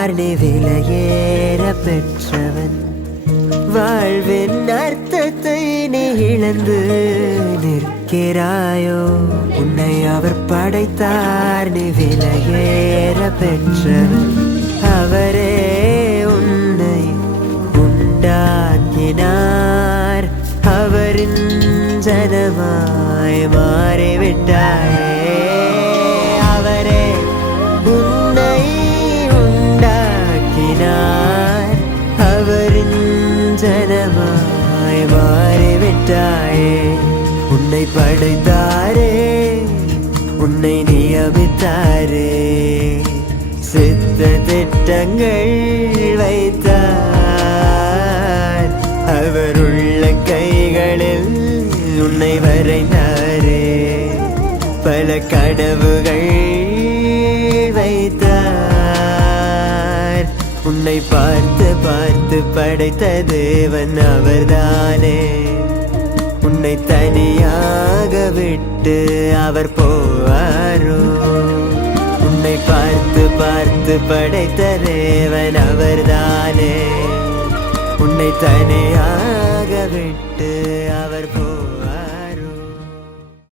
படைத்தார் நீ விலையேற பெற்றவன். வாழ்வின் அர்த்தத்தை நீ இழந்து நிற்கிறாயோ? உன்னை அவர் படைத்தார் நீ விலையேற பெற்றவன். அவரே உன்னை உண்டாக்கினார், அவரின் ஜனமாய் மாறிவிட்டாயே. அவரே உன்னை உண்டாக்கினார், அவரின் ஜனமாய் மாறிவிட்டாயே. உன்னை படைத்தாரே, உன்னை நியமித்தாரே, சித்த திட்டங்கள் வைத்தார். அவர் உள்ள கைகளில் உன்னை வரைந்தாரே, பல கனவுகள் வைத்தார். உன்னை பார்த்து பார்த்து படைத்த தேவன் அவர்தானே. உன்னை தனியாக விட்டு அவர் போவாரோ? உன்னை பார்த்து பார்த்து படைத்த தேவன் அவர்தானே. உன்னை தனியாக விட்டு அவர்